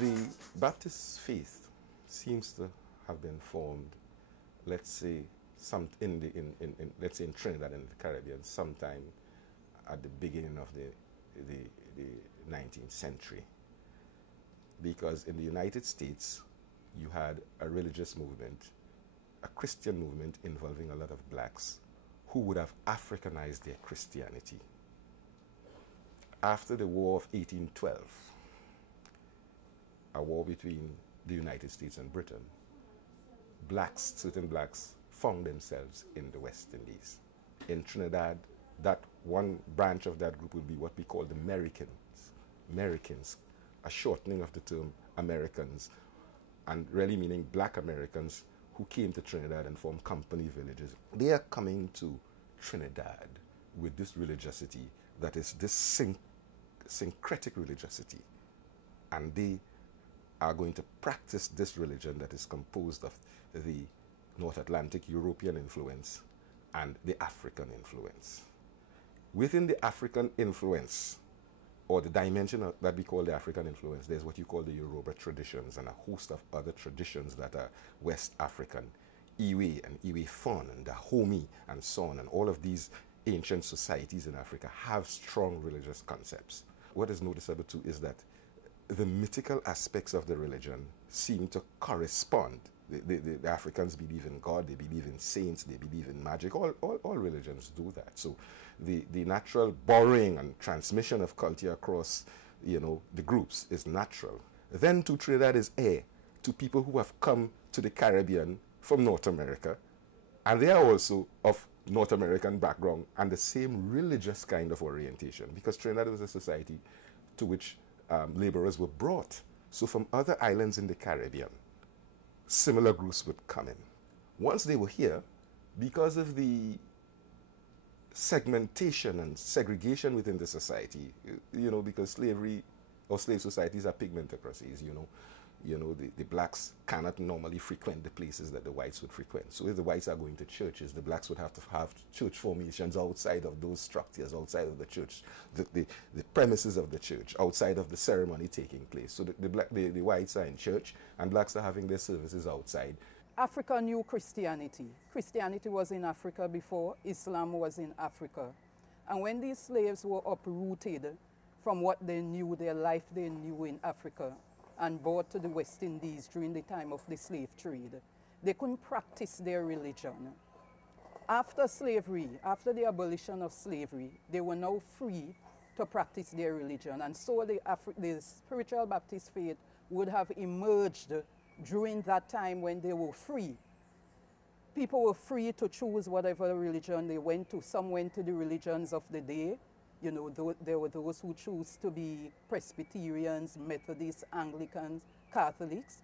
The Baptist faith seems to have been formed, let's say, let's say in Trinidad and the Caribbean, sometime at the beginning of the 19th century. Because in the United States, you had a religious movement, a Christian movement involving a lot of blacks who would have Africanized their Christianity. After the War of 1812, a war between the United States and Britain, certain blacks found themselves in the West Indies. In Trinidad, that one branch of that group would be what we call the Americans. Americans, a shortening of the term Americans, and really meaning black Americans who came to Trinidad and formed company villages. They are coming to Trinidad with this religiosity that is this syncretic religiosity, and they are going to practice this religion that is composed of the North Atlantic European influence and the African influence. Within the African influence, or the dimension that we call the African influence, there's what you call the Yoruba traditions and a host of other traditions that are West African. Iwe and Iwe Fon and Dahomey and so on, and all of these ancient societies in Africa have strong religious concepts. What is noticeable too is that the mythical aspects of the religion seem to correspond. The Africans believe in God, they believe in saints, they believe in magic. All religions do that. So the natural borrowing and transmission of culture across, the groups is natural. Then to Trinidad is heir to people who have come to the Caribbean from North America, and they are also of North American background and the same religious kind of orientation, because Trinidad was a society to which laborers were brought. So from other islands in the Caribbean, similar groups would come in. Once they were here, because of the segmentation and segregation within the society, because slavery or slave societies are pigmentocracies, the blacks cannot normally frequent the places that the whites would frequent. So if the whites are going to churches, the blacks would have to have church formations outside of those structures, outside of the church, the premises of the church, outside of the ceremony taking place. So the whites are in church and blacks are having their services outside. Africa knew Christianity. Christianity was in Africa before Islam was in Africa. And when these slaves were uprooted from what they knew, their life they knew in Africa, and brought to the West Indies during the time of the slave trade, they couldn't practice their religion. After slavery, after the abolition of slavery, they were now free to practice their religion. And so the spiritual Baptist faith would have emerged during that time when they were free. People were free to choose whatever religion they went to. Some went to the religions of the day. There were those who chose to be Presbyterians, Methodists, Anglicans, Catholics.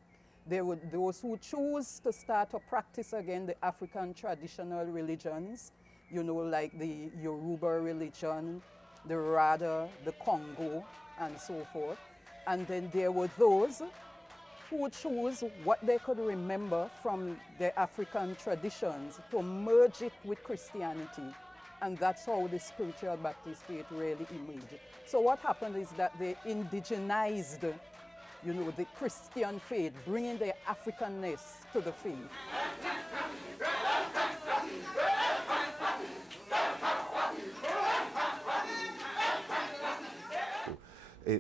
There were those who chose to start to practice again the African traditional religions, like the Yoruba religion, the Rada, the Congo, and so forth. And then there were those who chose what they could remember from their African traditions to merge it with Christianity. And that's how the spiritual Baptist faith really emerged. So what happened is that they indigenized, the Christian faith, bringing their Africanness to the faith.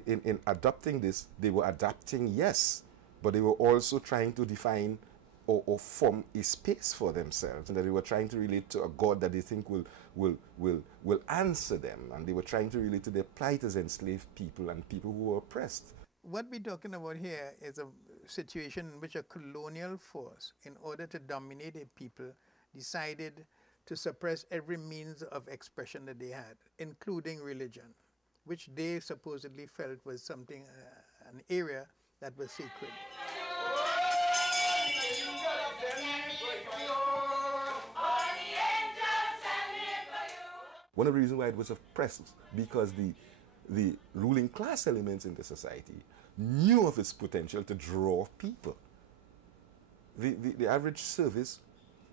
In adopting this, they were adapting, yes, but they were also trying to define or form a space for themselves, and that they were trying to relate to a God that they think will answer them, and they were trying to relate to their plight as enslaved people and people who were oppressed. What we're talking about here is a situation in which a colonial force, in order to dominate a people, decided to suppress every means of expression that they had, including religion, which they supposedly felt was something, an area that was sacred. One of the reasons why it was oppressed, because the ruling class elements in the society knew of its potential to draw people. The average service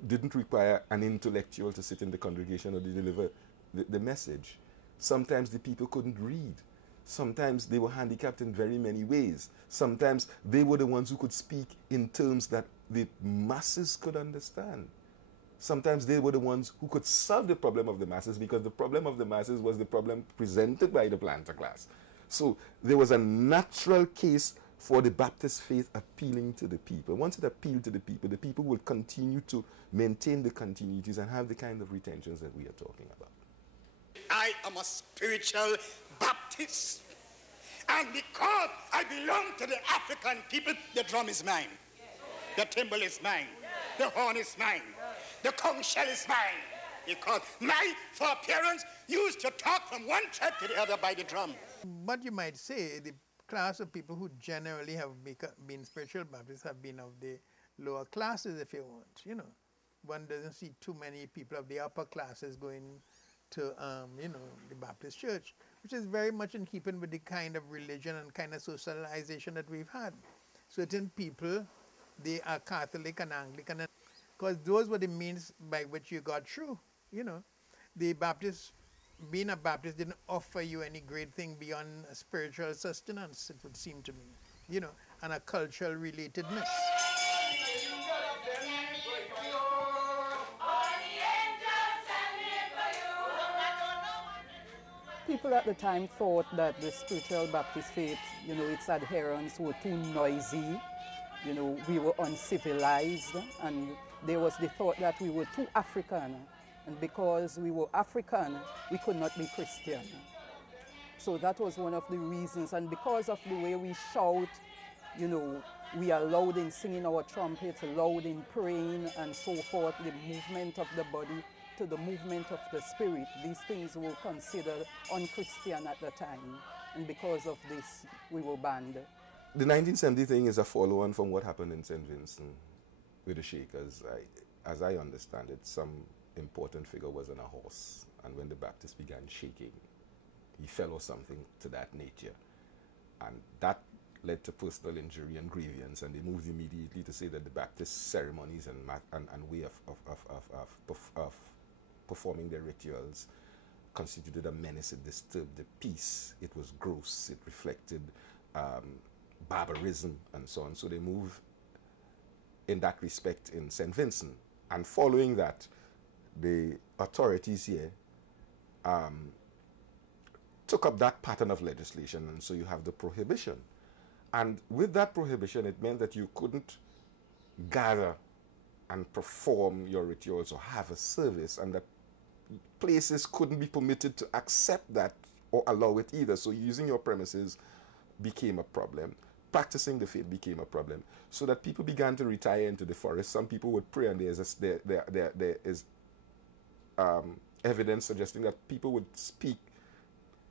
didn't require an intellectual to sit in the congregation or to deliver the message. Sometimes the people couldn't read. Sometimes they were handicapped in very many ways. Sometimes they were the ones who could speak in terms that the masses could understand. Sometimes they were the ones who could solve the problem of the masses, because the problem of the masses was the problem presented by the planter class. So there was a natural case for the Baptist faith appealing to the people. Once it appealed to the people will continue to maintain the continuities and have the kind of retentions that we are talking about. I am a spiritual Baptist. And because I belong to the African people, the drum is mine. The timbrel is mine. The horn is mine. The conch shell is mine. Because my foreparents used to talk from one tribe to the other by the drum. But you might say the class of people who generally have been spiritual Baptists have been of the lower classes, if you want. You know, one doesn't see too many people of the upper classes going to, you know, the Baptist church, which is very much in keeping with the kind of religion and kind of socialization that we've had. Certain people, they are Catholic and Anglican, because those were the means by which you got through. You know, the Baptist, being a Baptist didn't offer you any great thing beyond a spiritual sustenance, it would seem to me, you know, and a cultural relatedness. People at the time thought that the spiritual Baptist faith, you know, its adherents were too noisy, you know, we were uncivilized, and there was the thought that we were too African. And because we were African, we could not be Christian. So that was one of the reasons. And because of the way we shout, you know, we are loud in singing our trumpets, loud in praying, and so forth, the movement of the body to the movement of the spirit. These things were considered unchristian at the time. And because of this, we were banned. The 1970 thing is a follow-on from what happened in St. Vincent with the Shakers. As I understand it, some important figure was on a horse, and when the Baptist began shaking, he fell or something to that nature, and that led to personal injury and grievance, and they moved immediately to say that the Baptist ceremonies and way of performing their rituals constituted a menace. It disturbed the peace, it was gross, it reflected barbarism and so on. So they moved in that respect in St. Vincent, and following that, the authorities here took up that pattern of legislation, and so you have the prohibition. And with that prohibition, it meant that you couldn't gather and perform your rituals or have a service, and that places couldn't be permitted to accept that or allow it either. So using your premises became a problem. Practicing the faith became a problem, so that people began to retire into the forest. Some people would pray, and there is evidence suggesting that people would speak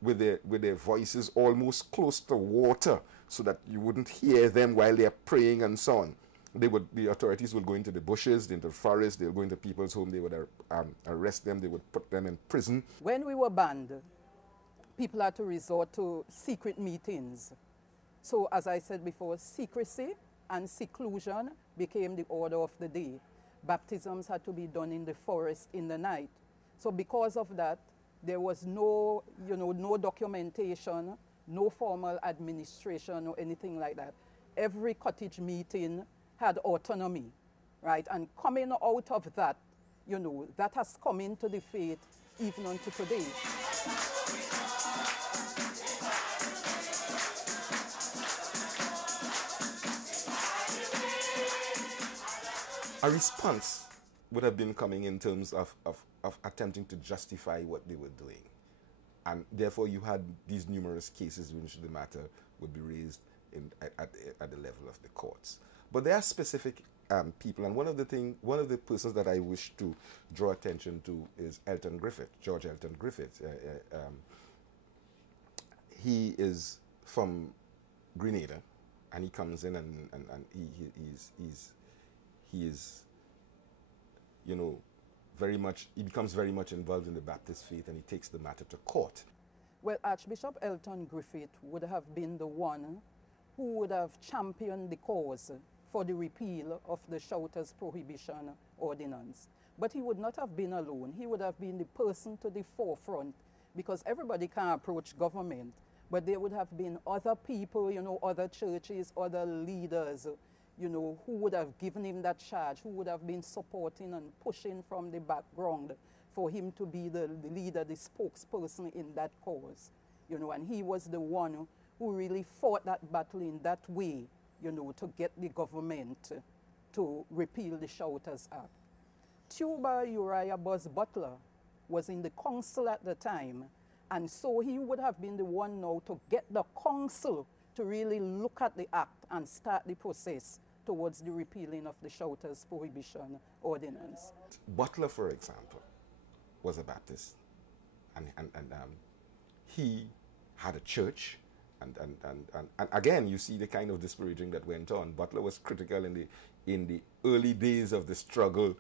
with their voices almost close to water, so that you wouldn't hear them while they're praying and so on. The authorities would go into the bushes, into the forest, they'll go into people's home, they would arrest them, they would put them in prison. When we were banned, people had to resort to secret meetings. So as I said before, secrecy and seclusion became the order of the day. Baptisms had to be done in the forest in the night. So because of that, there was no, you know, no documentation, no formal administration or anything like that. Every cottage meeting had autonomy, right? And coming out of that, you know, that has come into the faith even unto today. A response would have been coming in terms of attempting to justify what they were doing. And therefore you had these numerous cases in which the matter would be raised at the level of the courts. But there are specific people, and one of the persons that I wish to draw attention to is Elton Griffith, George Elton Griffith. He is from Grenada, and he comes in and he is, you know, he becomes very much involved in the Baptist faith, and he takes the matter to court. Well, Archbishop Elton Griffith would have been the one who would have championed the cause for the repeal of the Shouters Prohibition Ordinance. But he would not have been alone. He would have been the person to the forefront, because everybody can approach government, But there would have been other people, you know, other churches, other leaders, you know, who would have given him that charge, who would have been supporting and pushing from the background for him to be the leader, the spokesperson in that cause. You know, and he was the one who really fought that battle in that way, you know, to get the government to repeal the Shouters Act. Tuba Uriah Buzz Butler was in the council at the time, and so he would have been the one now to get the council to really look at the act and start the process towards the repealing of the Shouters Prohibition Ordinance. Butler, for example, was a Baptist, and he had a church, and again you see the kind of disparaging that went on. Butler was critical in the early days of the struggle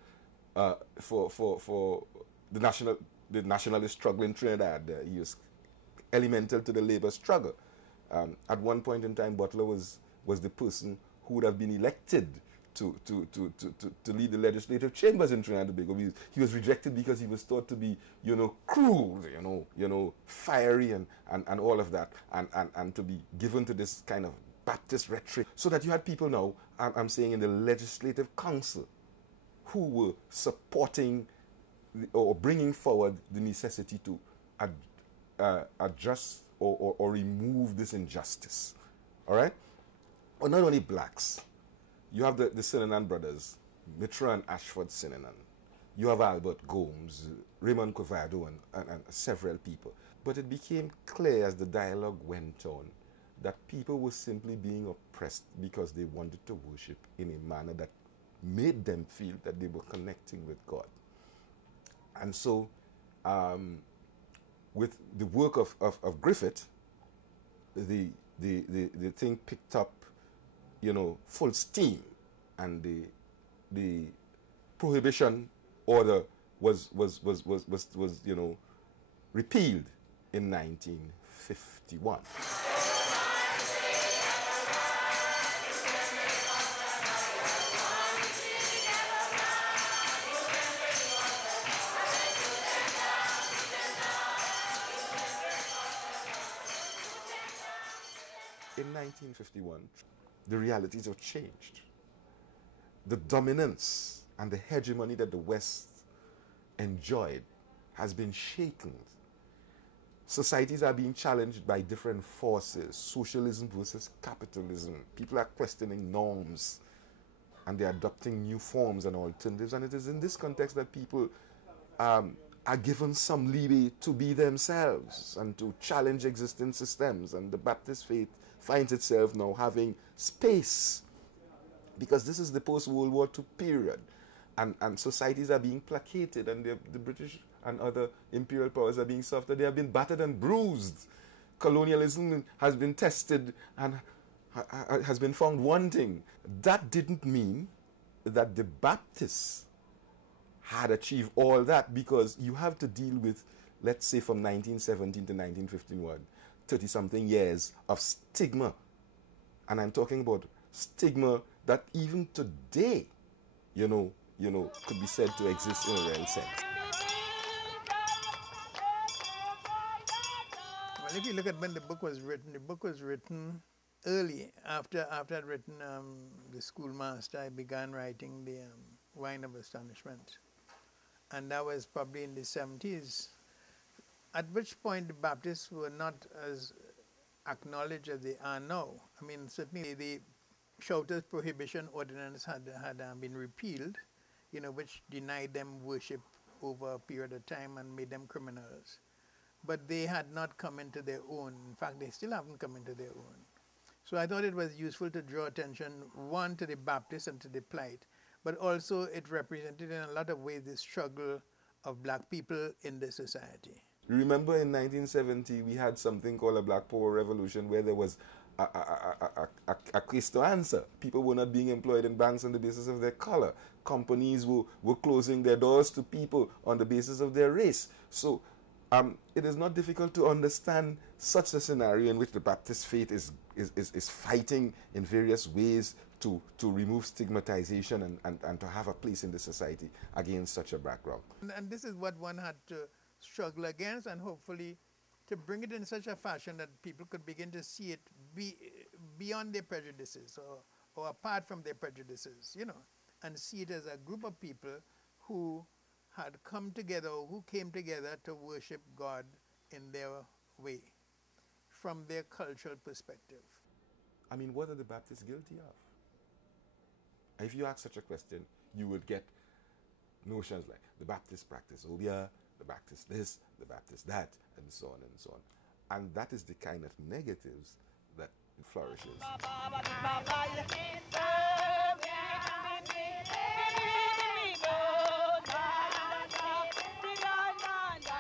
for the nationalist struggle in Trinidad. He was elemental to the labor struggle. At one point in time, Butler was the person who would have been elected to lead the legislative chambers in Trinidad and Tobago. He was rejected because he was thought to be, you know, cruel, you know, fiery and all of that, and to be given to this kind of Baptist rhetoric. So that you had people now, I'm saying, in the legislative council who were supporting or bringing forward the necessity to adjust or remove this injustice. All right? Or not only blacks. You have the Sinanan brothers, Mitra and Ashford Sinanan. You have Albert Gomes, Raymond Covado, and several people. But it became clear as the dialogue went on that people were simply being oppressed because they wanted to worship in a manner that made them feel that they were connecting with God. And so, with the work of Griffith, the thing picked up, you know, full steam, and the prohibition order was you know, repealed in 1951. In 1951, the realities have changed. The dominance and the hegemony that the West enjoyed has been shaken. Societies are being challenged by different forces, socialism versus capitalism. People are questioning norms, and they're adopting new forms and alternatives. And it is in this context that people are given some leeway to be themselves and to challenge existing systems. And the Baptist faith finds itself now having space, because this is the post-World War II period, and societies are being placated, and the British and other imperial powers are being softer. They have been battered and bruised. Colonialism has been tested and has been found wanting. That didn't mean that the Baptists had achieved all that, because you have to deal with, let's say, from 1917 to 1951, 30-something years of stigma. And I'm talking about stigma that even today, you know, could be said to exist in a real sense. Well, if you look at when the book was written early. After I'd written The Schoolmaster, I began writing the Wine of Astonishment. And that was probably in the 70s, at which point the Baptists were not as acknowledged as they are now. I mean, certainly the Shouters Prohibition Ordinance had been repealed, you know, which denied them worship over a period of time and made them criminals. But they had not come into their own. In fact, they still haven't come into their own. So I thought it was useful to draw attention, one, to the Baptists and to the plight, but also it represented in a lot of ways the struggle of black people in the society. Remember in 1970, we had something called a Black Power Revolution, where there was a case to answer. People were not being employed in banks on the basis of their color. Companies were closing their doors to people on the basis of their race. So it is not difficult to understand such a scenario in which the Baptist faith is fighting in various ways to remove stigmatization and to have a place in the society against such a background. And this is what one had to struggle against, and hopefully to bring it in such a fashion that people could begin to see it beyond their prejudices or apart from their prejudices, you know, and see it as a group of people who had come together, or who came together to worship God in their way, from their cultural perspective. I mean, what are the Baptists guilty of? If you ask such a question, you would get notions like the Baptists practice obia, the Baptist this, the Baptist that, and so on and so on. And that is the kind of negatives that flourishes.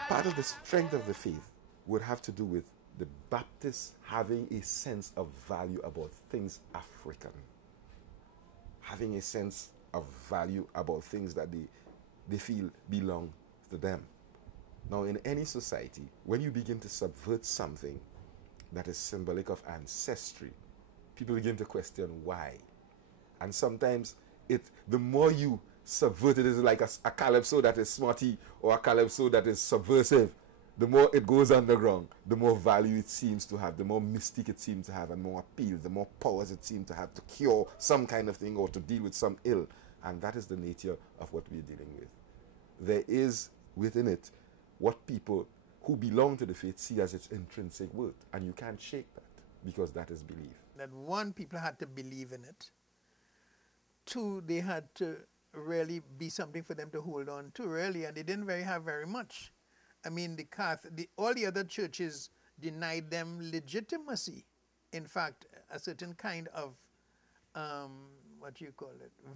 Part of the strength of the faith would have to do with the Baptists having a sense of value about things African, having a sense of value about things that they feel belong to them. Now, in any society, when you begin to subvert something that is symbolic of ancestry, people begin to question why. And sometimes the more you subvert it, is like a calypso that is smarty or a calypso that is subversive. The more it goes underground, the more value it seems to have, the more mystique it seems to have, and more appeal, the more powers it seems to have to cure some kind of thing or to deal with some ill. And that is the nature of what we're dealing with. There is within it what people who belong to the faith see as its intrinsic worth. And you can't shake that, because that is belief. That one, people had to believe in it. Two, they had to really be something for them to hold on to, really, and they didn't have very much. I mean, all the other churches denied them legitimacy. In fact, a certain kind of,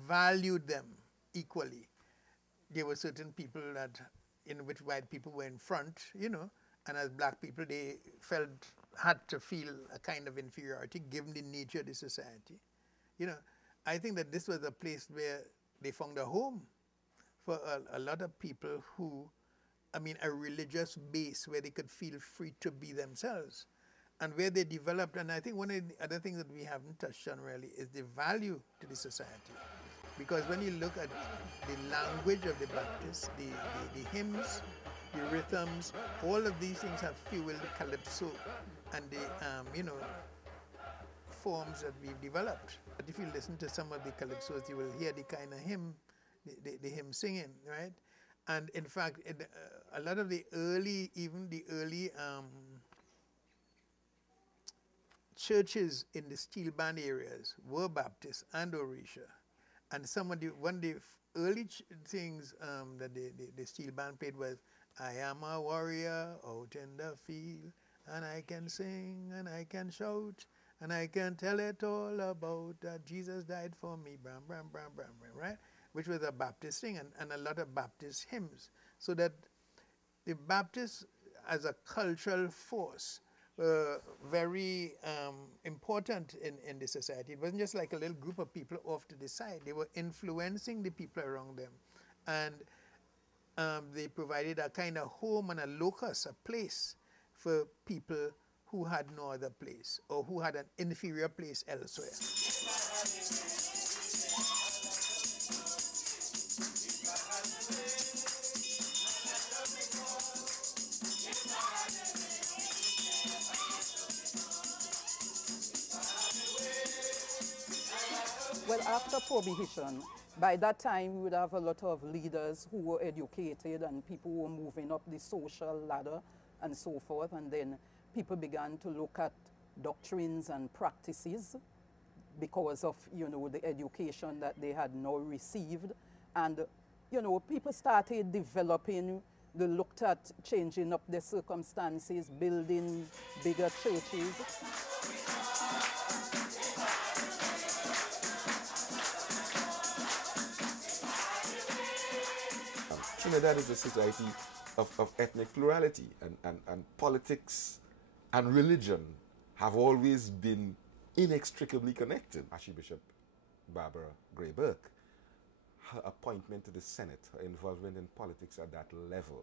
valued them equally. There were certain people in which white people were in front, you know, and as black people, they had to feel a kind of inferiority given the nature of the society. You know, I think that this was a place where they found a home for a lot of people who, I mean, a religious base where they could feel free to be themselves, and where they developed. And I think one of the other things that we haven't touched on really is the value to the society. Because when you look at the language of the Baptists, the hymns, the rhythms, all of these things have fueled the calypso and the, forms that we've developed. But if you listen to some of the calypsos, you will hear the kind of hymn, the hymn singing, right? And in fact, a lot of the early churches in the steel band areas were Baptist and Orisha. And one of the early things that the steel band played was, I am a warrior out in the field, and I can sing, and I can shout, and I can tell it all about that Jesus died for me, bram, bram, bram, bram, bram, right? Which was a Baptist thing, and a lot of Baptist hymns. So that the Baptists, as a cultural force, were very important in the society. It wasn't just like a little group of people off to the side. They were influencing the people around them. And they provided a kind of home and a locus, a place for people who had no other place, or who had an inferior place elsewhere. Well, after Prohibition, by that time we would have a lot of leaders who were educated and people who were moving up the social ladder and so forth, and then people began to look at doctrines and practices because of, the education that they had now received. And, people started developing, they looked at changing up their circumstances, building bigger churches. Trinidad is a society of ethnic plurality, and politics and religion have always been inextricably connected. Archbishop Barbara Gray Burke, her appointment to the Senate, her involvement in politics at that level.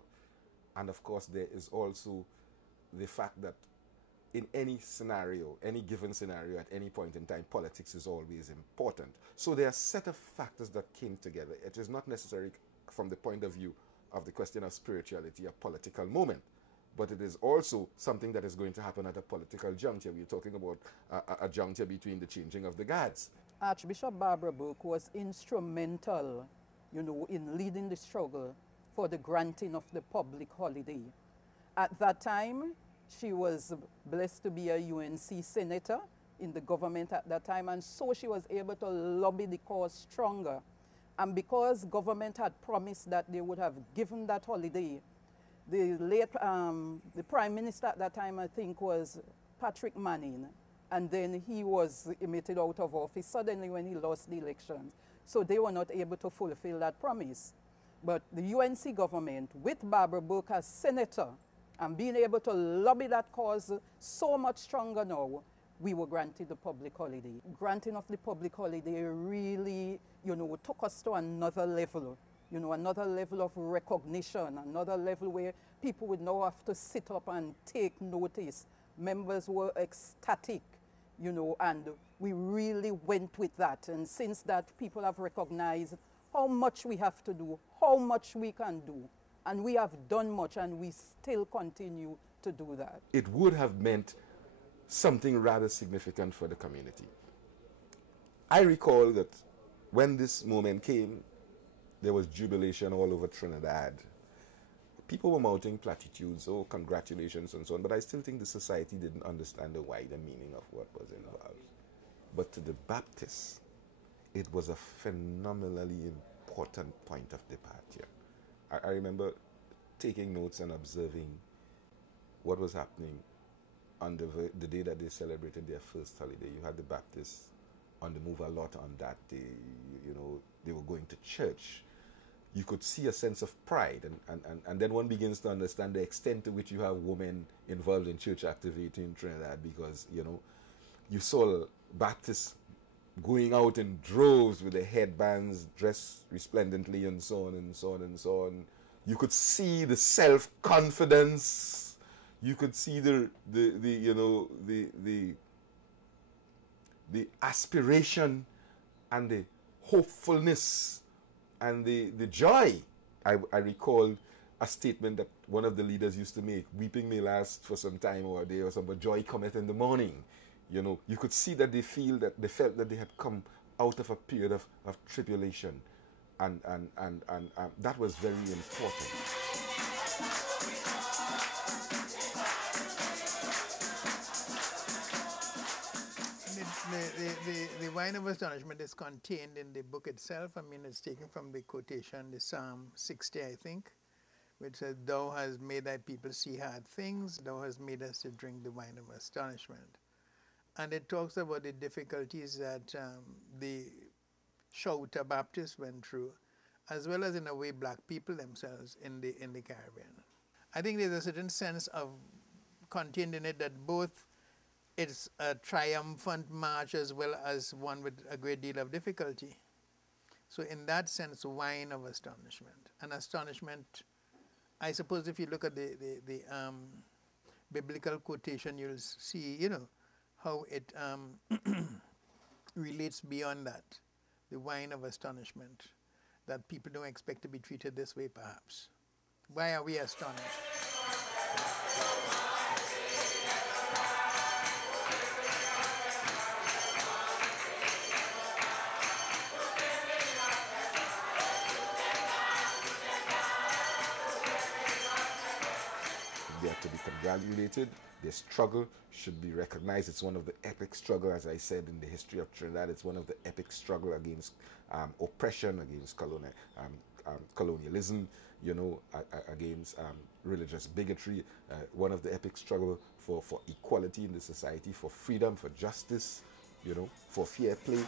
And of course, there is also the fact that in any scenario, any given scenario at any point in time, politics is always important. So there are a set of factors that came together. It is not necessarily from the point of view of the question of spirituality a political moment, but it is also something that is going to happen at a political juncture. We're talking about a juncture between the changing of the guards. Archbishop Barbara Burke was instrumental, in leading the struggle for the granting of the public holiday. At that time, she was blessed to be a UNC senator in the government at that time, and so she was able to lobby the cause stronger. And because government had promised that they would have given that holiday, the Prime Minister at that time, I think, was Patrick Manning, and then he was emitted out of office suddenly when he lost the election. So they were not able to fulfill that promise. But the UNC government, with Barbara Burke as senator, and being able to lobby that cause so much stronger now, we were granted the public holiday. Granting of the public holiday really, took us to another level, another level of recognition, another level where people would now have to sit up and take notice. Members were ecstatic, and we really went with that. And since that, people have recognized how much we have to do, how much we can do. And we have done much, and we still continue to do that. It would have meant something rather significant for the community. I recall that when this moment came, there was jubilation all over Trinidad. People were mouthing platitudes, oh, congratulations and so on, but I still think the society didn't understand the wider meaning of what was involved. But to the Baptists, it was a phenomenally important point of departure. I remember taking notes and observing what was happening on the day that they celebrated their first holiday. You had the Baptists on the move a lot on that day. They were going to church. You could see a sense of pride, and then one begins to understand the extent to which you have women involved in church activity in Trinidad, because you saw Baptists going out in droves with their headbands, dressed resplendently, and so on and so on and so on. You could see the self-confidence. You could see the aspiration and the hopefulness and the joy. I recall a statement that one of the leaders used to make: weeping may last for some time or a day or some, but joy cometh in the morning. You could see that they felt that they had come out of a period of tribulation, and that was very important. The wine of astonishment is contained in the book itself. I mean, it's taken from the quotation, the Psalm 60, I think, which says, "Thou hast made thy people see hard things. Thou hast made us to drink the wine of astonishment." And it talks about the difficulties that the Shouter Baptists went through, as well as, in a way, black people themselves in the Caribbean. I think there's a certain sense of contained in it that both it's a triumphant march as well as one with a great deal of difficulty. So in that sense, wine of astonishment. And astonishment, I suppose if you look at the biblical quotation, you'll see, how it relates beyond that. The wine of astonishment, that people don't expect to be treated this way, perhaps. Why are we astonished? They have to be congratulated. Their struggle should be recognized. It's one of the epic struggles, as I said, in the history of Trinidad. It's one of the epic struggle against oppression, against colonialism, against religious bigotry. One of the epic struggle for equality in the society, for freedom, for justice, for fair play.